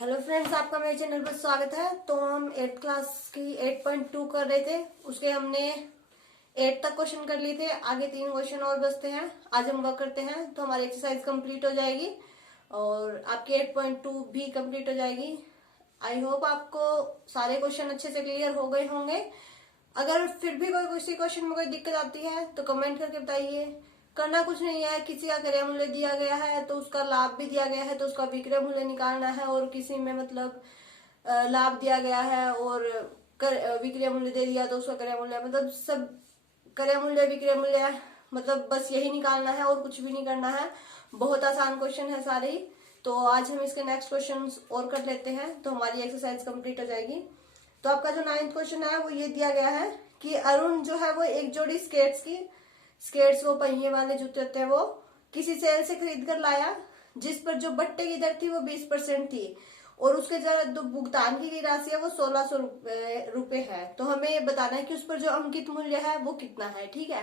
Hello friends, आपका मेरे channel पर स्वागत है। तो हम 8th क्लास की 8.2 कर रहे थे। उसके हमने 8 तक क्वेश्चन कर लिए थे। आगे 3 क्वेश्चन और बचते हैं। आज हम वर्क करते हैं तो हमारी एक्सरसाइज कंप्लीट हो जाएगी और आपकी 8.2 भी कंप्लीट हो जाएगी। आई होप आपको सारे क्वेश्चन अच्छे से क्लियर हो गए होंगे। अगर फिर भी कोई किसी क्वेश्चन में कोई दिक्कत आती है तो कमेंट करके बताइए। करना कुछ नहीं है, किसी का क्रय मूल्य दिया गया है तो उसका लाभ भी दिया गया है तो उसका विक्रय मूल्य निकालना है, और किसी में मतलब लाभ दिया गया है और विक्रय मूल्य दे दिया तो उसका क्रय मूल्य, मतलब सब क्रय मूल्य विक्रय मूल्य, मतलब बस यही निकालना है और कुछ भी नहीं करना है। बहुत आसान क्वेश्चन है सारे ही। तो आज हम इसके नेक्स्ट क्वेश्चन और कर लेते हैं तो हमारी एक्सरसाइज कंप्लीट हो जाएगी। तो आपका जो 9th क्वेश्चन है वो ये दिया गया है कि अरुण जो है वो एक जोड़ी स्केट्स वो पहिए वाले जूते होते हैं वो किसी सेल से खरीद कर लाया, जिस पर जो बट्टे की दर थी वो 20% थी और उसके जो भुगतान की गई राशि है वो 1600 रुपए है। तो हमें बताना है कि उस पर जो अंकित मूल्य है वो कितना है। ठीक है,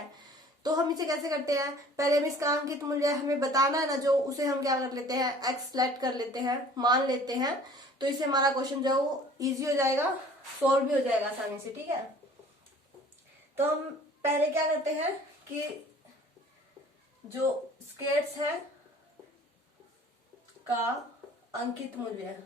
तो हम इसे कैसे करते हैं, पहले हम इसका अंकित मूल्य हमें बताना है ना, जो उसे हम क्या कर लेते हैं, एक्स सेलेक्ट कर लेते हैं, मान लेते हैं। तो इससे हमारा क्वेश्चन जो है वो इजी हो जाएगा, सोल्व भी हो जाएगा आसानी से। ठीक है, तो हम पहले क्या करते हैं कि जो स्केट्स है का अंकित मूल्य,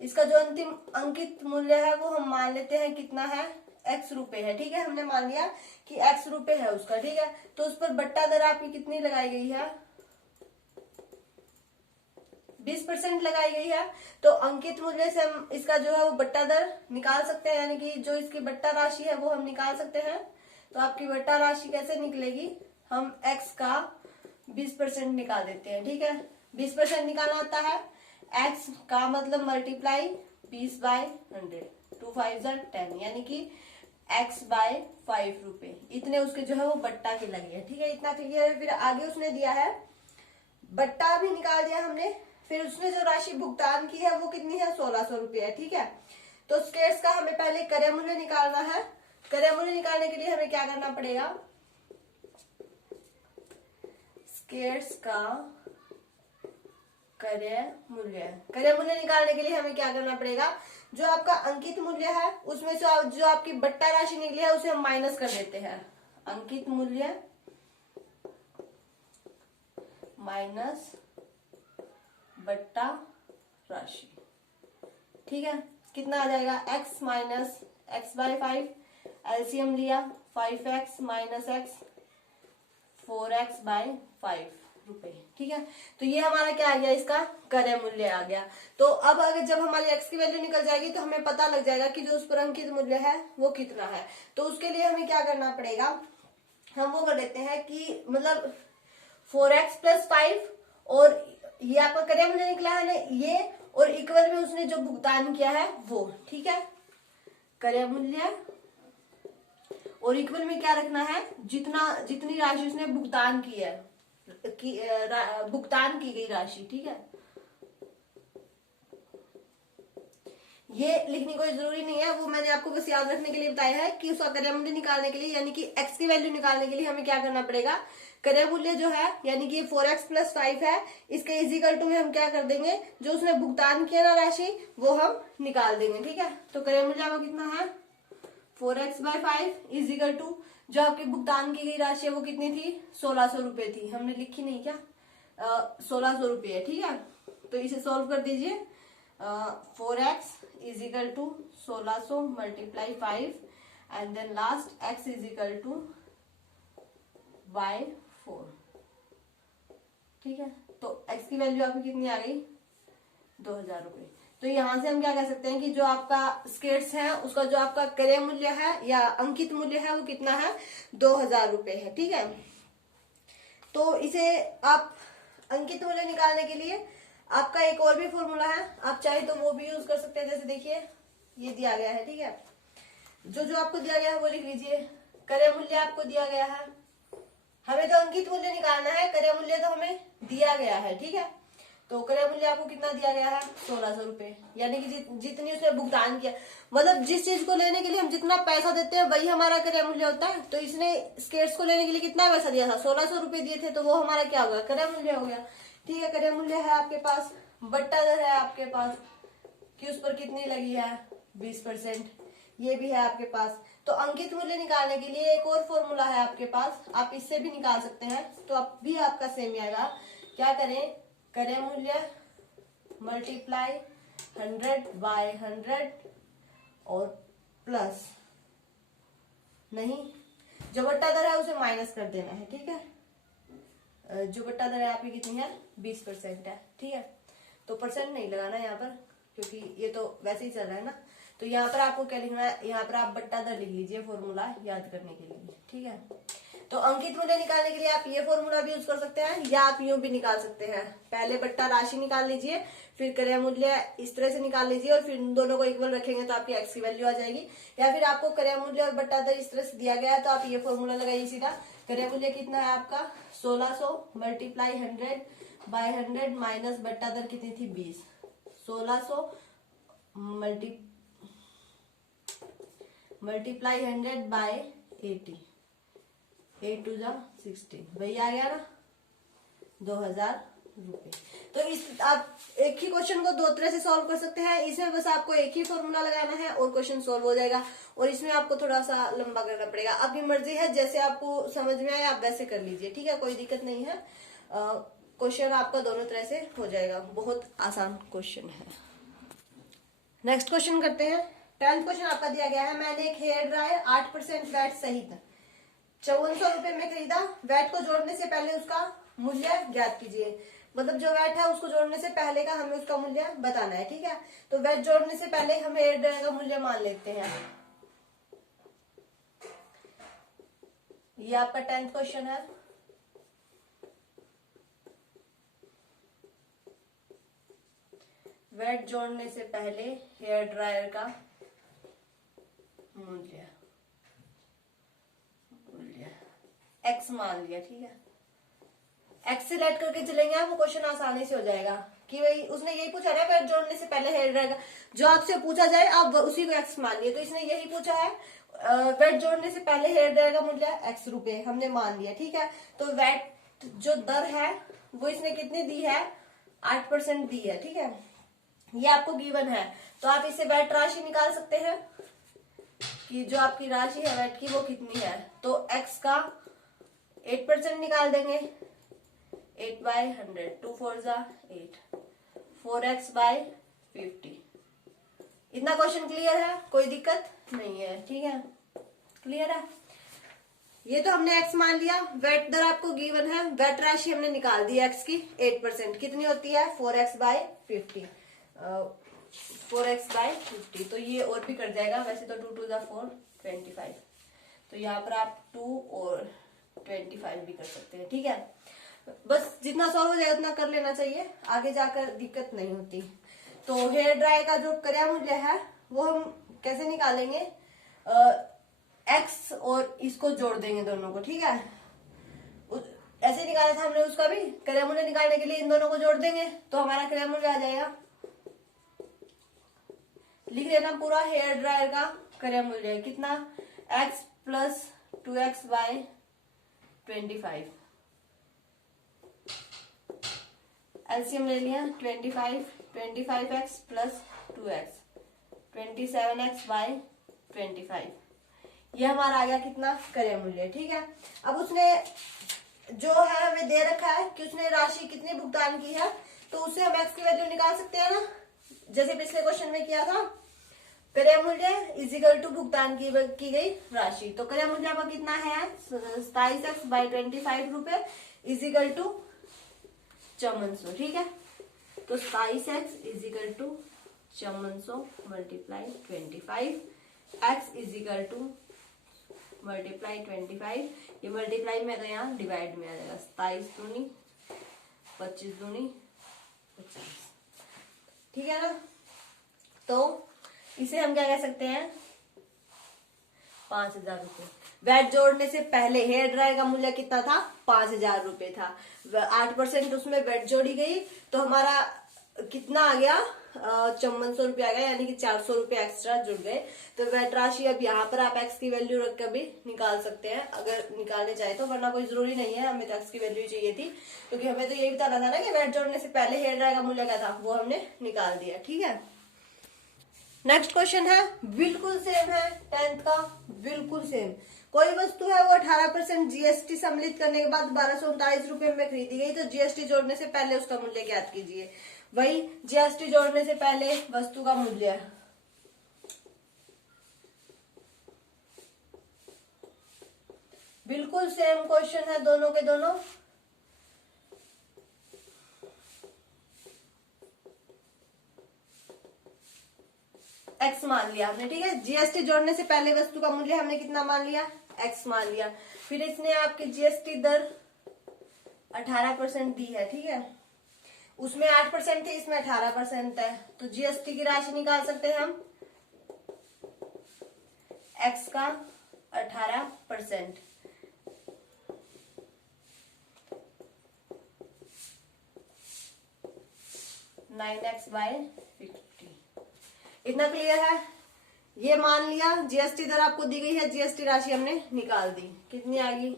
इसका जो अंतिम अंकित मूल्य है वो हम मान लेते हैं कितना है, x रुपए है। ठीक है, हमने मान लिया कि x रुपए है उसका। ठीक है, तो उस पर बट्टा दर आपकी कितनी लगाई गई है, 20% लगाई गई है। तो अंकित मूल्य से हम इसका जो है वो बट्टा दर निकाल सकते हैं, यानी कि जो इसकी बट्टा राशि है वो हम निकाल सकते हैं। तो आपकी बट्टा राशि कैसे निकलेगी, हम x का 20% निकाल देते हैं। ठीक है, 20% निकालना होता है, x का मतलब मल्टीप्लाई 20/100, 2 5 10, यानी कि x बाय 5 रुपए, इतने उसके जो है वो बट्टा के लगे हैं। ठीक है, इतना क्लियर है। फिर आगे उसने दिया है, बट्टा भी निकाल दिया हमने, फिर उसने जो राशि भुगतान की है वो कितनी है, 1600 रुपये है। ठीक है, तो स्केट्स का हमें पहले क्रय मूल्य निकालना है। क्रय मूल्य निकालने के लिए हमें क्या करना पड़ेगा, स्केट्स का क्रय मूल्य निकालने के लिए हमें क्या करना पड़ेगा, जो आपका अंकित मूल्य है उसमें से जो आपकी बट्टा राशि निकली है उसे हम माइनस कर देते हैं। अंकित मूल्य माइनस बट्टा राशि। ठीक है, कितना आ जाएगा, x minus x by 5, LCM लिया 5x minus x, 4x bye 5 रुपए। ठीक है, तो ये हमारा क्या आ गया, इसका क्रय मूल्य आ गया। तो अब अगर जब हमारी x की वैल्यू निकल जाएगी तो हमें पता लग जाएगा कि जो उस पर अंकित मूल्य है वो कितना है। तो उसके लिए हमें क्या करना पड़ेगा, हम वो कर लेते हैं कि मतलब 4x प्लस 5 और ये आपका क्रय मूल्य निकला है ना ये, और इक्वल में उसने जो भुगतान किया है वो। ठीक है, क्रय मूल्य और इक्वल में क्या रखना है, जितनी राशि उसने भुगतान की है, भुगतान की गई राशि। ठीक है, ये लिखनी कोई जरूरी नहीं है, वो मैंने आपको बस याद रखने के लिए बताया है कि उसका क्रय मूल्य निकालने के लिए, यानी कि x की वैल्यू निकालने के लिए हमें क्या करना पड़ेगा, क्रय मूल्य जो है यानी कि 4x प्लस 5 है, इसके इजिकल टू में हम क्या कर देंगे, जो उसने भुगतान किया ना राशि वो हम निकाल देंगे। ठीक है, तो क्रय मूल्य आपका कितना है, 4x बाय 5 इजिकल टू जो आपकी भुगतान की गई राशि है वो कितनी थी, 1600 रुपए थी। हमने लिखी नहीं क्या, 1600 रुपये है। ठीक है, तो इसे सॉल्व कर दीजिए। 4x equal to 1600 multiply 5 and then last x equal to by 4। ठीक है, तो x की वैल्यू आपकी कितनी आ गई, 2000 रुपये। तो यहां से हम क्या कह सकते हैं कि जो आपका स्केट्स है उसका जो आपका क्रय मूल्य है या अंकित मूल्य है वो कितना है, 2000 रुपये है। ठीक है, तो इसे आप अंकित मूल्य निकालने के लिए आपका एक और भी फॉर्मूला है, आप चाहे तो वो भी यूज कर सकते हैं। जैसे देखिए ये दिया गया है। ठीक है, जो आपको दिया गया है वो लिख लीजिए। क्रय मूल्य आपको दिया गया है, हमें तो अंकित मूल्य निकालना है, क्रय मूल्य तो हमें दिया गया है। ठीक है, तो क्रय मूल्य आपको कितना दिया गया है, 1600 रुपये, यानी कि जितनी उसने भुगतान किया, मतलब जिस चीज को लेने के लिए हम जितना पैसा देते हैं वही हमारा क्रय मूल्य होता है। तो इसने स्केट्स को लेने के लिए कितना पैसा दिया था, 1600 रुपये दिए थे, तो वो हमारा क्या होगा, क्रय मूल्य हो गया। ठीक है, क्रय मूल्य है आपके पास, बट्टा दर है आपके पास कि उस पर कितनी लगी है 20%, ये भी है आपके पास। तो अंकित मूल्य निकालने के लिए एक और फॉर्मूला है आपके पास, आप इससे भी निकाल सकते हैं, तो अब भी आपका सेम ही आएगा। क्या करें, क्रय मूल्य मल्टीप्लाई 100 बाय 100 और प्लस, नहीं, जो बट्टा दर है उसे माइनस कर देना है। ठीक है, जो बट्टा दर है आपकी कितनी है 20% है। ठीक है, तो परसेंट नहीं लगाना यहाँ पर क्योंकि ये तो वैसे ही चल रहा है ना। तो यहाँ पर आपको क्या लिखना है, यहाँ पर आप बट्टा दर लिख लीजिए फॉर्मूला याद करने के लिए। ठीक है, तो अंकित मूल्य निकालने के लिए आप ये फॉर्मूला भी यूज कर सकते हैं या आप यूं भी निकाल सकते हैं। पहले बट्टा राशि निकाल लीजिए, फिर क्रय मूल्य इस तरह से निकाल लीजिए और फिर इन दोनों को इक्वल रखेंगे तो आपकी एक्स की वैल्यू आ जाएगी। या फिर आपको क्रय मूल्य और बट्टा दर इस तरह से दिया गया है तो आप ये फॉर्मूला लगाइए सीधा। क्रय मूल्य कितना है आपका 1600 मल्टीप्लाई 100 बाय 100 माइनस बट्टा दर कितनी थी 20, 1600 मल्टीप्लाई 100 बाय 80, 8 2 16, वही आ गया ना 2000 रुपए। तो इस आप एक ही क्वेश्चन को दो तरह से सॉल्व कर सकते हैं, इसमें बस आपको एक ही फॉर्मूला लगाना है और क्वेश्चन सॉल्व हो जाएगा। और इसमें आपको थोड़ा सा लंबा करना पड़ेगा, आपकी मर्जी है, जैसे आपको समझ में आए आप वैसे कर लीजिए। ठीक है, कोई दिक्कत नहीं है, क्वेश्चन आपका दोनों तरह से हो जाएगा, बहुत आसान क्वेश्चन है। नेक्स्ट क्वेश्चन करते हैं। 10th क्वेश्चन आपका दिया गया है, मैंने एक हेयर ड्रायर 8% वैट सहित 5400 रुपए में खरीदा, वैट को जोड़ने से पहले उसका मूल्य ज्ञात कीजिए। मतलब जो वैट है उसको जोड़ने से पहले का हमें उसका मूल्य बताना है। ठीक है, तो वैट जोड़ने से पहले हम हेयर ड्रायर का मूल्य मान लेते हैं। ये आपका 10th क्वेश्चन है। वैट जोड़ने से पहले हेयर ड्रायर का मूल्य एक्स मान लिया। ठीक है, एक्स से लेट करके चलेंगे आप, वो क्वेश्चन आसानी से हो जाएगा कि भाई उसने यही पूछा है वैट जोड़ने से पहले हेयर ड्रायर का, जो आपसे पूछा जाए आप उसी को एक्स मान लिए। तो इसने यही पूछा है वैट जोड़ने से पहले हेयर ड्रायर का मूल्य एक्स रुपए हमने मान लिया। ठीक है, तो वैट जो दर है वो इसने कितनी दी है 8% दी है। ठीक है, ये आपको गिवन है, तो आप इससे वैट राशि निकाल सकते हैं कि जो आपकी राशि है वैट की वो कितनी है। तो एक्स का 8% निकाल देंगे, 8 बाय 100, 2 4 8, 4x बाय 50। इतना क्वेश्चन क्लियर है, कोई दिक्कत नहीं है। ठीक है, क्लियर है। ये तो हमने x मान लिया, वैट दर आपको गिवन है, वैट राशि हमने निकाल दी x की 8%, कितनी होती है 4x बाय 50, 4x बाय 50। तो ये और भी कर जाएगा, वैसे तो 2 2 4 25, तो यहाँ पर आप 2 और 25 भी कर सकते हैं। ठीक है, बस जितना सॉल्व हो जाए उतना कर लेना चाहिए, आगे जाकर दिक्कत नहीं होती। तो हेयर ड्राई का जो क्रय मूल्य है वो हम कैसे निकालेंगे, एक्स और इसको जोड़ देंगे दोनों को। ठीक है, ऐसे निकाला था हमने उसका भी, क्रय मूल्य निकालने के लिए इन दोनों को जोड़ देंगे तो हमारा क्रय मूल्य आ जाएगा। लिख लेना पूरा, हेयर ड्रायर का क्रय मूल्य कितना x plus 2x bye 25, LCM ले लिया 25x plus 2x 27x bye 25, ये हमारा आ गया कितना क्रय मूल्य। ठीक है, अब उसने जो है हमें दे रखा है कि उसने राशि कितनी भुगतान की है, तो उससे हम एक्स की वैल्यू निकाल सकते हैं ना, जैसे पिछले क्वेश्चन में किया था। क्रय मूल्य इजिकल टू भुगतान की गई राशि, तो क्रय मूल्य आपका कितना है 27x बाय 25 रुपए इजिकल टू 5400। ठीक है, तो 27x equal to 5400 multiply 25, x equal to multiply 25, ये मल्टीप्लाई में तो यहाँ डिवाइड में आ जाएगा, 27 दूनी 25 दूनी 50। ठीक है ना, तो इसे हम क्या कह सकते हैं 5000 रुपए। वैट जोड़ने से पहले हेयर ड्रायर का मूल्य कितना था 5000 रुपए था, 8% उसमें वैट जोड़ी गई तो हमारा कितना आ गया, 5400 रुपया आ गया, यानी कि 400 रुपये एक्स्ट्रा जुड़ गए। तो वैट राशि अब यहाँ पर आप एक्स की वैल्यू रख कर भी निकाल सकते हैं अगर निकालने चाहे तो, वरना कोई जरूरी नहीं है। हमें तो एक्स की वैल्यू चाहिए थी क्योंकि हमें तो यही बताना था ना कि वैट जोड़ने से पहले हेयर ड्राई का मूल्य क्या था, वो हमने निकाल दिया। ठीक है, नेक्स्ट क्वेश्चन है, बिल्कुल सेम है 10th का, बिल्कुल सेम। कोई वस्तु है वो 18% जीएसटी सम्मिलित करने के बाद 1239 रुपए में खरीदी गई, तो जीएसटी जोड़ने से पहले उसका मूल्य ज्ञात कीजिए। वही जीएसटी जोड़ने से पहले वस्तु का मूल्य, बिल्कुल सेम क्वेश्चन है दोनों के दोनों। एक्स मान लिया हमने, ठीक है। जीएसटी जोड़ने से पहले वस्तु का मूल्य हमने कितना मान लिया, एक्स मान लिया। फिर इसने आपकी जीएसटी दर 18% दी है, ठीक है। उसमें 8% थी, इसमें 18% है, तो जीएसटी की राशि निकाल सकते हैं हम, एक्स का 18%, (9x/50). इतना क्लियर है। ये मान लिया, जीएसटी दर आपको दी गई है, जीएसटी राशि हमने निकाल दी, कितनी आ गई,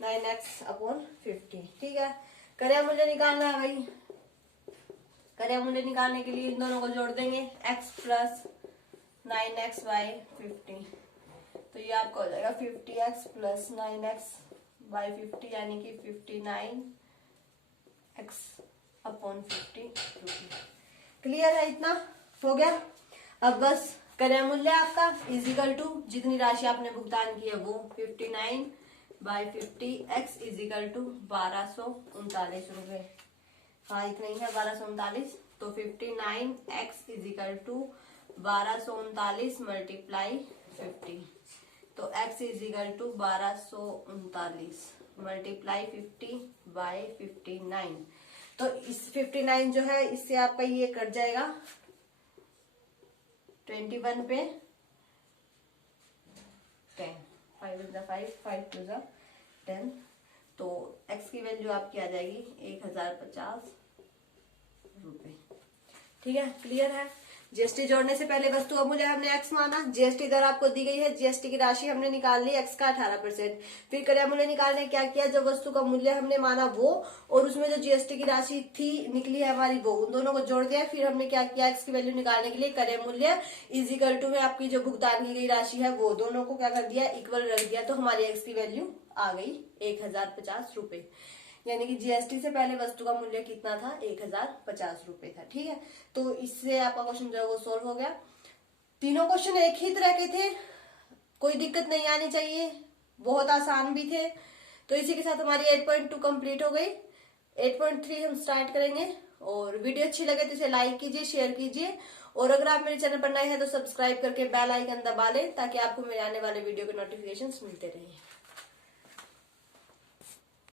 9x/50। ठीक है, क्रय मूल्य निकालना है भाई। क्रय मूल्य निकालने के लिए इन दोनों को जोड़ देंगे, x प्लस 9x/50। तो ये आपका हो जाएगा 50x प्लस 9x/50, यानी कि 59x/50। क्लियर है, इतना हो गया। अब बस क्रय मूल्य आपका इजिकल टू जितनी राशि आपने भुगतान की है वो 59/50, x इजिकल टू 1239 रुपए। हाँ, इतना ही है, 1239। तो 59x इजिकल टू 1239 मल्टीप्लाई 50। तो x इजिकल टू 1239 मल्टीप्लाई 50/59। तो इस 59 जो है इससे आपका ये कट जाएगा 21 पे 10, 5 is 5, 5 to 10। तो x की वैल्यू आपकी आ जाएगी 1050 रुपए। ठीक है, क्लियर है। जीएसटी जोड़ने से पहले वस्तु का मूल्य हमने x माना, जीएसटी दर आपको दी गई है, जीएसटी की राशि हमने निकाल ली x का 18%। फिर क्रय मूल्य निकालने क्या किया, जो वस्तु का मूल्य हमने माना वो और उसमें जो जीएसटी की राशि थी निकली है हमारी वो, उन दोनों को जोड़ दिया। फिर हमने क्या किया, x की वैल्यू निकालने के लिए क्रय मूल्य इजिकल टू में आपकी जो भुगतान की गई राशि है वो दोनों को क्या कर दिया, इक्वल रख दिया। तो हमारी x की वैल्यू आ गई 1050 रुपए, यानी कि जीएसटी से पहले वस्तु का मूल्य कितना था, 1050 रुपए था। ठीक है, तो इससे आपका क्वेश्चन जो है वो सोल्व हो गया। तीनों क्वेश्चन एक ही तरह के थे, कोई दिक्कत नहीं आनी चाहिए, बहुत आसान भी थे। तो इसी के साथ हमारी 8.2 कंप्लीट हो गई। 8.3 हम स्टार्ट करेंगे। और वीडियो अच्छी लगे तो इसे लाइक कीजिए, शेयर कीजिए, और अगर आप मेरे चैनल पर नए हैं तो सब्सक्राइब करके बेल आइकन दबा लें ताकि आपको मेरे आने वाले वीडियो के नोटिफिकेशंस मिलते रहें।